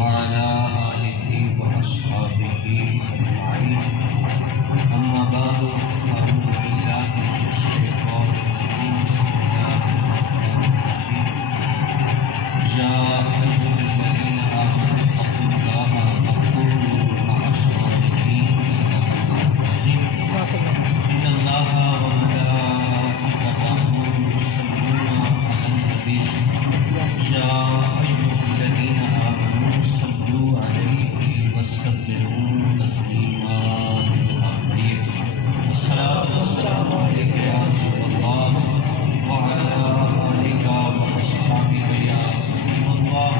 وعلى آله وأصحابه أجمعين. أما بعد فأعوذ بالله من الشيطان الرجيم. بسم الله الرحمن الرحيم. يا أيها الذين آمنوا اتقوا الله وكونوا مع الصادقين. صدق الله العظيم. إن الله وملائكته يصلون على النبي. يا أيها الذين آمنوا صلوا عليه وسلموا تسليما. الصلاة والسلام عليك يا رسول الله وعلى آلك وأصحابك يا حبيب الله.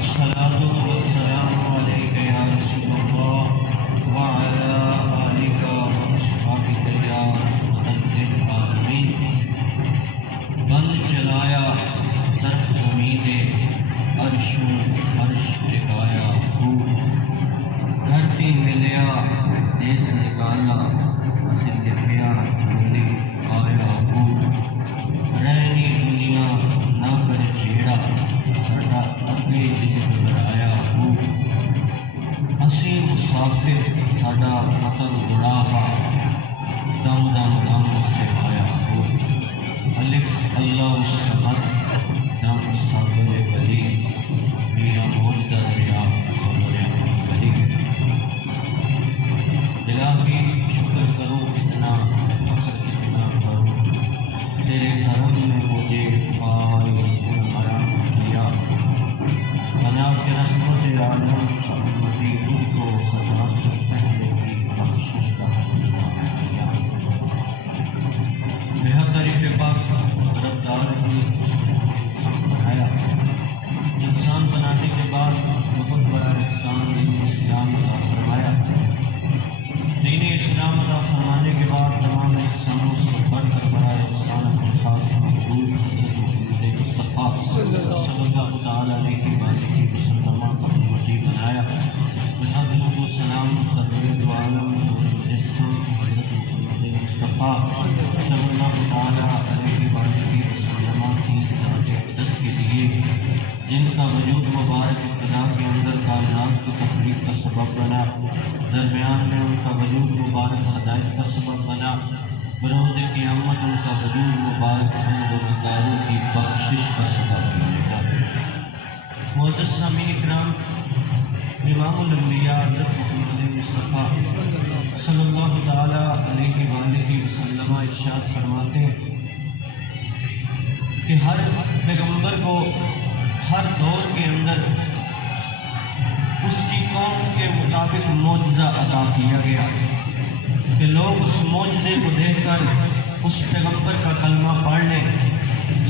الصلاة والسلام عليك يا رسول الله وعلى آلك وأصحابك يا رحمة للعالمين. بند چلایا طرف زمین عرش و فرش ٹکایا ہو. دھرتی ملیا دیس نکالا اسے لکھیا جھولی آیا ہو. رہنی دنیا نہ کر چھیڑا ساڈا اگے دل گھبرایا ہو. اسی مسافر ساڈا وطن گڑاہا دم دم غم سکھایا ہو. الف اللہ الصمد دم صابر ولی میرا موجدہ دریا خبر اپنی گلی. الہی شکر کرو کتنا فخر کتنا کرو تیرے کرم نے مجھے فائز مرام کیا. بنا کے رحمت عالم محمدی روح کو خدا سے پہلے کی بخشش کا انعام کیا. بہتر پاک رفتار کی انسان بنایا. انسان بنانے کے بعد بہت بڑا احسان دین اسلام عطا فرمایا. دین اسلام عطا فرمانے کے بعد تمام احسانوں سے بڑھ کر بڑا احسان اپنے خاص محبوب محمد مصطفیٰ صلی اللہ تعالیٰ علیہ وآلہ وسلم کا امتی بنایا. محمد و سلام سرور دو عالم مجسم حضرت محمد مصطفیٰ صلی اللہ تعالیٰ علیہ وآلہ وسلم کی ذات اقدس کے لیے جن کا وجود مبارک ابتدا کے اندر کائنات کی تخلیق کا سبب بنا, درمیان میں ان کا وجود مبارک ہدایت کا سبب بنا, بروز قیامت ان کا وجود مبارک حمد و نگاروں کی بخشش کا سبب بنے گا. معزز سامعین اکرام, امام الانبیاء حضرت محمد مصطفیٰ صلی اللہ تعالیٰ علیہ وآلہ وسلم ارشاد فرماتے ہیں کہ ہر پیغمبر کو ہر دور کے اندر اس کی قوم کے مطابق معجزہ عطا کیا گیا کہ لوگ اس معجزے کو دیکھ کر اس پیغمبر کا کلمہ پڑھ لیں.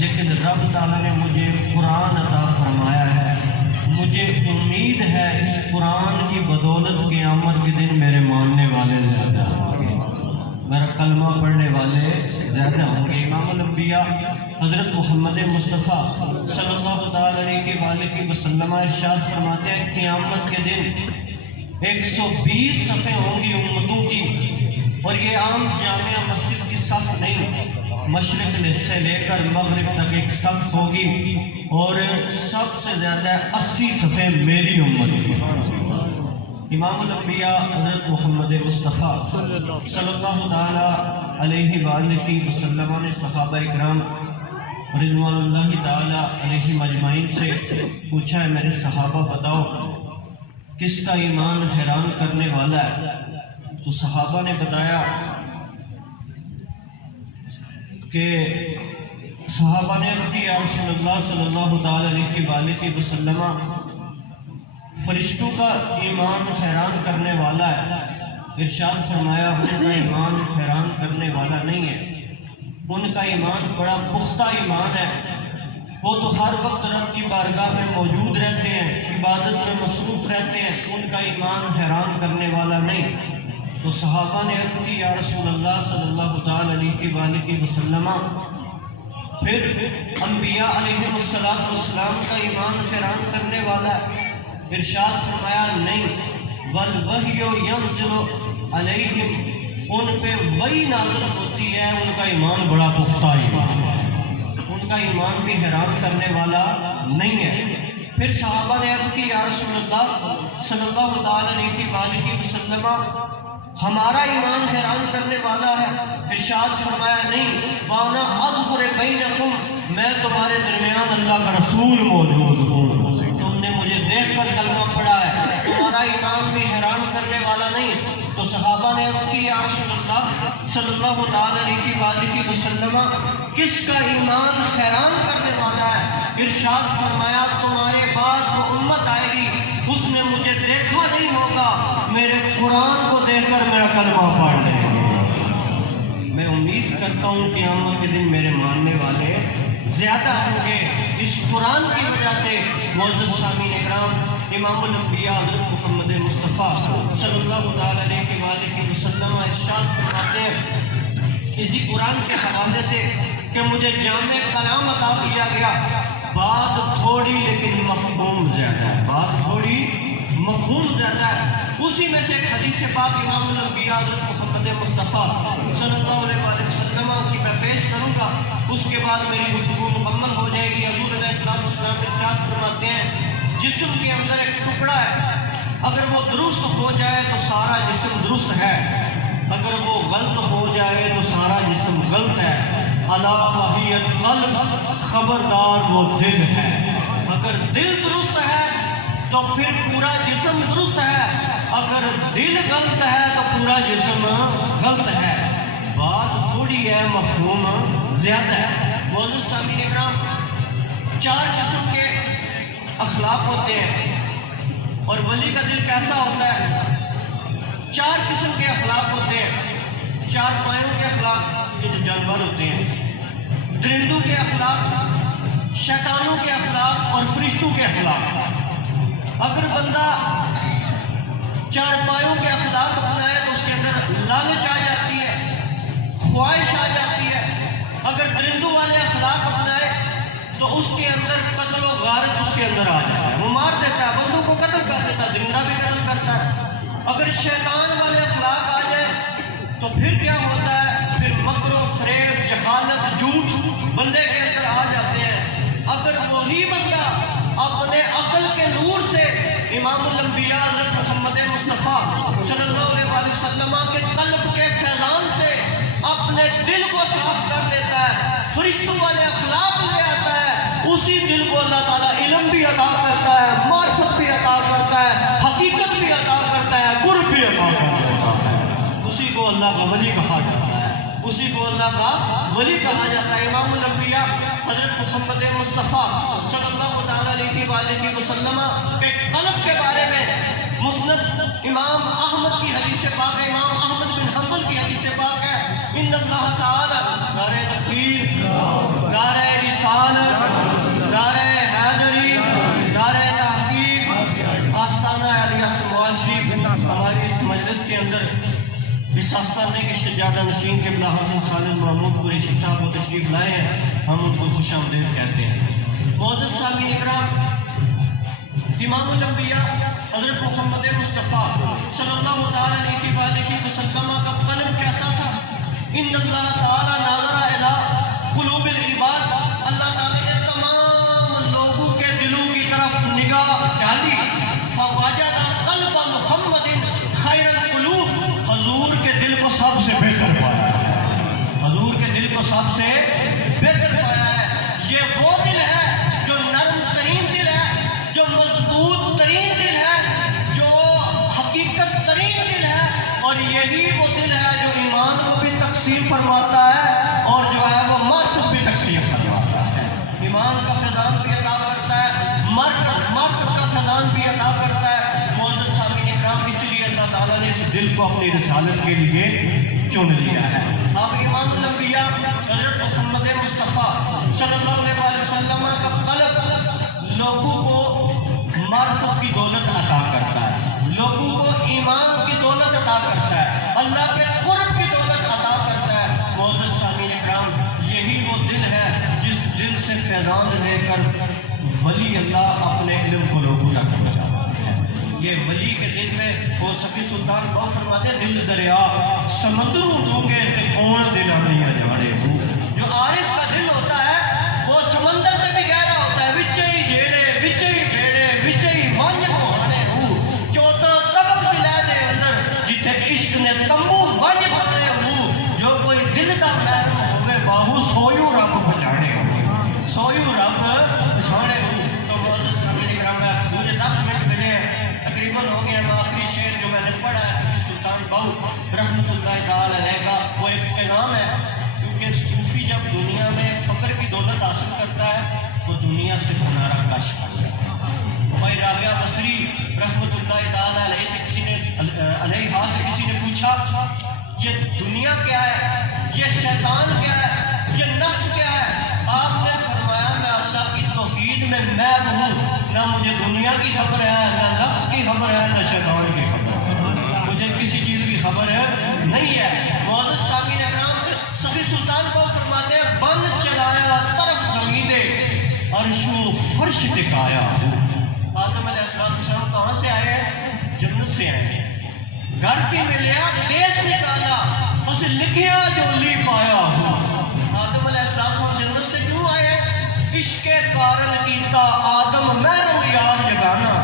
لیکن رب تعالیٰ نے مجھے قرآن عطا فرمایا ہے, مجھے امید ہے اس قرآن کی بدولت قیامت کے دن میرے ماننے والے زیادہ ہوں گے, میرا کلمہ پڑھنے والے زیادہ ہوں گے. امام الانبیاء حضرت محمد مصطفیٰ صلی اللہ تعالیٰ علیہ وآلہ وسلم ارشاد فرماتے ہیں قیامت کے دن 120 صفیں ہوں گی امتوں کی, اور یہ عام جامع مسجد کی صف نہیں, مشرق سے لے کر مغرب تک ایک صف ہوگی, اور سب سے زیادہ 80 صفیں میری امت کی. امام الانبیاء حضرت محمد مصطفیٰ صلی اللہ تعالیٰ علیہ وآلہ وسلم نے صحابہ اکرام رضوان اللہ تعالیٰ علیہ مجمعین سے پوچھا ہے میرے صحابہ بتاؤ کس کا ایمان حیران کرنے والا ہے؟ تو صحابہ نے بتایا کہ صحابہ نے عرض کی یا رسول اللہ صلی اللہ تعالیٰ علیہ وآلہ وسلم فرشتوں کا ایمان حیران کرنے والا ہے. ارشاد فرمایا ان کا ایمان حیران کرنے والا نہیں ہے, ان کا ایمان بڑا پختہ ایمان ہے. وہ تو ہر وقت رب کی بارگاہ میں موجود رہتے ہیں, عبادت میں مصروف رہتے ہیں, ان کا ایمان حیران کرنے والا نہیں. تو صحابہ نے عرض کی یا رسول اللہ صلی اللہ تعالیٰ علیہ وآلہ وسلم پھر انبیاء علیہ السلام کا ایمان حیران کرنے والا ہے؟ ارشاد فرمایا نہیں, والوحی ینزل علیہم, ان پہ وحی نازل ہوتی ہے, ان کا ایمان بڑا پختہ ایمان ہے, ان کا ایمان بھی حیران کرنے والا نہیں ہے. پھر صحابہ نے عرض کی یا رسول اللہ صلی اللہ تعالیٰ علیہ وسلم ہمارا ایمان حیران کرنے والا ہے. ارشاد فرمایا نہیں وانا اظہر بینکم میں تمہارے درمیان اللہ کا رسول موجود ہوں. تم نے مجھے دیکھ کر کلمہ پڑھا ہے, تمہارا ایمان بھی حیران کرنے والا نہیں. تو صحابہ نے عرض کی یا رسول اللہ صلی اللہ تعالیٰ علیہ وسلم کس کا ایمان حیران کرنے والا ہے؟ ارشاد فرمایا تمہارے بعد وہ امت آئے گی اس نے مجھے دیکھا نہیں ہوگا, میرے قرآن کو دیکھ کر میرا کلمہ پڑھ لیں گے. میں امید کرتا ہوں کہ قیامت کے دن میرے ماننے والے زیادہ ہوں گے اس قرآن کی وجہ سے. معزز سامعین اکرام, امام الانبیاء حضرت محمد مصطفیٰ صلی اللہ علیہ وسلم ارشاد فرماتے ہیں اسی قرآن کے حوالے سے کہ مجھے جامع کلام عطا کیا گیا. بات تھوڑی لیکن مفہوم زیادہ ہے, بات تھوڑی مفہوم زیادہ ہے. اسی میں سے ایک حدیث پاک امام الانبیاء حضرت محمد مصطفیٰ صلی اللہ علیہ وسلم کی میں پیش کروں گا, اس کے بعد میری گفتگو مکمل ہو جائے گی. حضور علیہ السلام ارشاد فرماتے ہیں جسم کے اندر ایک ٹکڑا ہے, اگر وہ درست ہو جائے تو سارا جسم درست ہے, اگر وہ غلط ہو جائے تو سارا جسم غلط ہے. الا وہی القلب, خبردار وہ دل ہے. اگر دل درست ہے تو پھر پورا جسم درست ہے, اگر دل غلط ہے تو پورا جسم غلط ہے. بات تھوڑی ہے مفہوم زیادہ ہے. معزز سامعین اکرام, 4 قسم کے اخلاق ہوتے ہیں اور ولی کا دل کیسا ہوتا ہے؟ 4 قسم کے اخلاق ہوتے ہیں. 4 پایوں کے اخلاق, یہ جو جانور ہوتے ہیں, درندوں کے اخلاق, شیطانوں کے اخلاق اور فرشتوں کے اخلاق. اگر بندہ 4 پایوں کے اخلاق اپنائے تو اس کے اندر لالچ آ جاتی ہے, خواہش آ جاتی ہے. اگر درندوں والے اخلاق اپنائے تو اس کے اندر قتل و غارت اس کے اندر آ جاتا ہے, وہ مار دیتا ہے, بندوں کو قتل کر دیتا ہے, درندہ بھی قتل کرتا ہے. اگر شیطان والے اخلاق آ جائے تو پھر کیا ہوتا ہے؟ پھر مکر و فریب, جہالت, جھوٹ بندے کے اندر آ جاتے ہیں. اگر وہی بندہ اپنے عقل کے نور سے امام الانبیاء حضرت محمد مصطفیٰ صلی اللہ علیہ وسلم کے قلب کے فیضان سے اپنے دل کو صاف کر لیتا ہے, فرشتوں والے اخلاق لے آتا ہے, اسی دل کو اللہ تعالیٰ علم بھی عطا کرتا ہے, معرفت بھی عطا کرتا ہے, حقیقت بھی عطا کرتا ہے, قرب بھی عطا کرتا ہے. اسی کو اللہ کا ولی کہا جاتا ہے, اسی کو اللہ کا ولی کہا جاتا ہے. امام الانبیاء حضرت محمد مصطفیٰ صلی اللہ علیہ وسلم کے قلب کے بارے میں مسند امام احمد کی حدیث پاک ہے, امام احمد بن حنبل کی حدیث پاک ہے, ان اللہ تعالی نعرہ تکبیر, نعرہ رسالت, نعرہ حیدری, نعرہ تحقیق, آستانہ علیہ سموال شریف. ہماری اس مجلس کے اندر اس آستانے کے شجاعہ نشین کے بلا حضرت خالد محمود قریشی صاحب و تشریف لائے ہیں, ہم ان کو خوش آمدید کہتے ہیں. معزز سامعین اکرام, امام الانبیاء حضرت محمد مصطفیٰ صلی اللہ علیہ وسلم کا قلب کیسا تھا؟ ان اللہ تعالیٰ ناظر الی قلوب العباد, اللہ تعالیٰ نے تمام لوگوں کے دلوں کی طرف نگاہ ڈالی. فوجد قلب محمد خیر القلوب, حضور کے دل کو سب سے بہتر پایا ہے, حضور کے دل کو سب سے بہتر پایا ہے. یہ وہ دل ہے جو نرم ترین دل ہے, جو مضبوط ترین دل ہے, جو حقیقت ترین دل ہے, اور یہی وہ دل ہے جو ایمان کو بھی تقسیم فرماتا ہے اور جو ہے وہ معرفت بھی تقسیم فرماتا ہے. ایمان کا فیضان بھی عطا کرتا ہے, معرفت کا فیضان بھی عطا کرتا ہے. معزز سامعین اکرام, اسی لیے اللہ تعالیٰ نے اس دل کو اپنی رسالت کے لیے چن لیا ہے. اب امام الانبیاء حضرت محمد مصطفیٰ صلی اللہ علیہ وسلم کا قلب لوگوں کو معرفت کی دولت عطا کرتا ہے, لوگوں کو ایمان کی دولت عطا کرتا ہے, اللہ کے قرب کی دولت عطا کرتا ہے. معزز سامعین اکرام, یہی وہ دل ہے جس دل سے فیضان لے کر ولی اللہ اپنے علم کو لوگوں تک پہنچاتا ہے. یہ ولی کے دل میں وہ سخی سلطان بہت فرماتے ہیں, دل دریا سمندروں دوں گے تے کون دلانیاں جانے ہوں. جو عارف کا دل ہوتا ہے وہ سمندر سے بھی گہرا ہوتا ہے, وچے ہی جھیڑے وچے ہی پھیڑے مکمل ہو گیا. میں آخری شعر جو میں نے پڑھا ہے صفی سلطان بہو رحمۃ اللہ تعالی علیہ کا، وہ ایک پیغام ہے. کیونکہ صوفی جب دنیا میں فقر کی دولت حاصل کرتا ہے تو دنیا سے کنارہ کش کرتا ہے. بھائی رابعہ بصری رحمۃ اللہ تعالی علیہ سے کسی نے پوچھا یہ دنیا کیا ہے، یہ شیطان کیا ہے، یہ نفس کیا ہے؟ آپ نے فرمایا میں اللہ کی توحید میں محو ہوں، نہ مجھے دنیا کی خبر ہے، نہ نفس کی خبر ہے، نہ شیطان کی خبر ہے، مجھے کسی چیز کی خبر ہے نہیں ہے. معزز سامعین اکرام، صفی سلطان کو فرماتے ہیں بند چلایا طرف زمین دے عرش و فرش ٹکایا ہوں. آدم علیہ السلام کہاں سے آئے ہیں؟ جنت سے آئے ہیں. گھر بھی ملیا دیس نکالا اسے لکھیا جو لی پایا ہوں. آدم علیہ السلام جنت سے کیوں آئے ہیں؟ عشق کارن کیتا آدم محرم یار جگانا،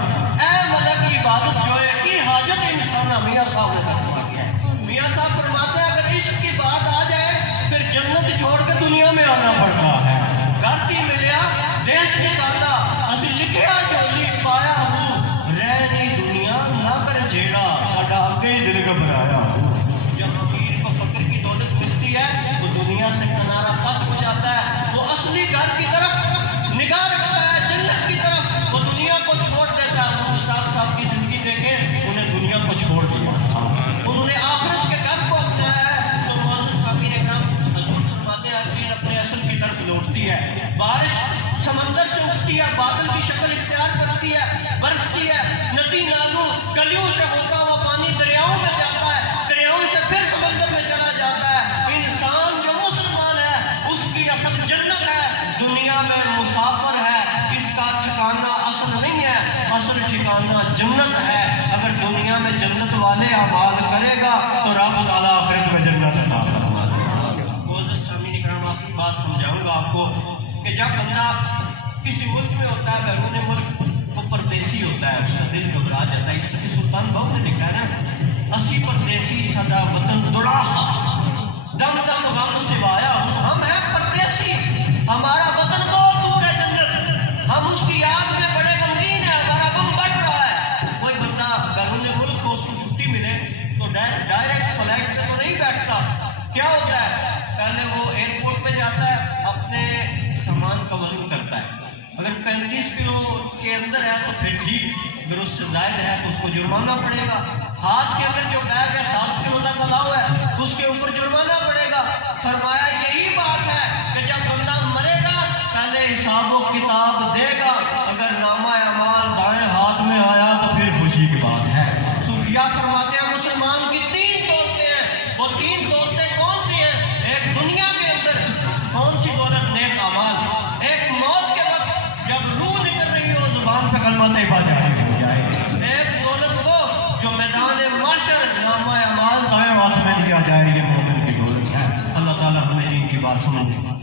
اے ملک عبادت جوئے کی حاجت انسانا. میاں صاحب نے فرما دیا ہے. میاں صاحب فرماتے ہیں اگر عشق کی بات آ جائے پھر جنت چھوڑ کے دنیا میں آنا پڑتا ہے. گھر بھی ملیا دیس نکالا اسے لکھیا جو لی پایا ہوں، رہنی دنیا نہ کر جھیڑا ساڈا اگے ہی دل گھبرایا ہوں. جب فقیر کو فقر کی دولت ملتی ہے تو دنیا سے کنارہ کش ہو جاتا ہے، وہ اصلی گھر کی طرف نگاہ رکھتا ہے، جنت کی طرف، وہ دنیا کو چھوڑ دیتا ہے. مشتاق صاحب کی زندگی دیکھیں، انہیں دنیا کو چھوڑ دیا تھا، انہوں نے آخرت کے گھر کو اپنایا ہے. تو معزز سامعین اکرام، حضور فرماتے ہیں ہر چیز اپنے اصل کی طرف لوٹتی ہے. بارش سمندر سے اٹھتی ہے، بادل کی شکل اختیار کرتی ہے، برستی ہے، ندی نالوں گلیوں سے ہوتا ہوا پانی دریاؤں میں جاتا ہے، دریاؤں سے پھر سمندر میں چلا جاتا ہے. انسان جو مسلمان ہے اس کی اصل جنت ہے، دنیا میں مسافر ہے، اس کا ٹھکانہ اصل نہیں ہے، اصل ٹھکانہ جنت ہے. اگر دنیا میں جنت والے اعمال کرے گا تو رب تعالیٰ آخرت میں جنت عطا فرمائے گا. معزز سامعین اکرام، آخری بات سمجھاؤں گا آپ کو کہ جب بندہ کسی ملک میں ہوتا ہے، بیرون ملک، وہ پردیسی ہوتا ہے، اس کا دل گھبرا جاتا ہے. صفی سلطان بہو نے لکھا ہے نا، اسی پردیسی سدا وطن دڑا دم دم غم سوایا ہوں. ہم ہیں پردیسی، ہمارا وطن بہت دور ہے جنت، ہم اس کی یاد میں بڑے غمگین ہیں، ہمارا غم بڑھ رہا ہے. کوئی بندہ بیرون ملک کو اس کو چھٹی ملے تو ڈائریکٹ فلائٹ پہ تو نہیں بیٹھتا. کیا ہوتا ہے؟ پہلے وہ ایئرپورٹ پہ جاتا ہے، اپنے سامان کا وزن کرتا ہے. اگر 35 کلو کے اندر ہے تو پھر ٹھیک، اگر اس سے زائد ہے تو اس کو جرمانہ پڑے گا. ہاتھ کے اندر جو بیگ ہے 7 کلو تک الاؤ ہے، اس کے اوپر جرمانہ پڑے گا. فرمایا یہی بات ہے کہ جب بندہ مرے گا پہلے حساب و کتاب دے گا. اگر نامہ اعمال دائیں ہاتھ میں آیا تو پھر خوشی کی بات ہے. صوفیاء فرماتے ہیں مسلمان کی 3 دولتیں ہیں. وہ 3 دولتیں کون سی ہیں؟ ایک دنیا کے اندر کون سی دولت؟ نیک اعمال. ایک موت کے وقت جب روح نکل رہی ہو زبان پہ کلمہ طیبہ جاری ہو جائے. ایک دولت وہ جو میدان محشر نامہ اعمال دائیں ہاتھ میں لیا جائے. یہ مومن کی دولت ہے. اللہ تعالیٰ ہمیں ان کی بات سمجھے.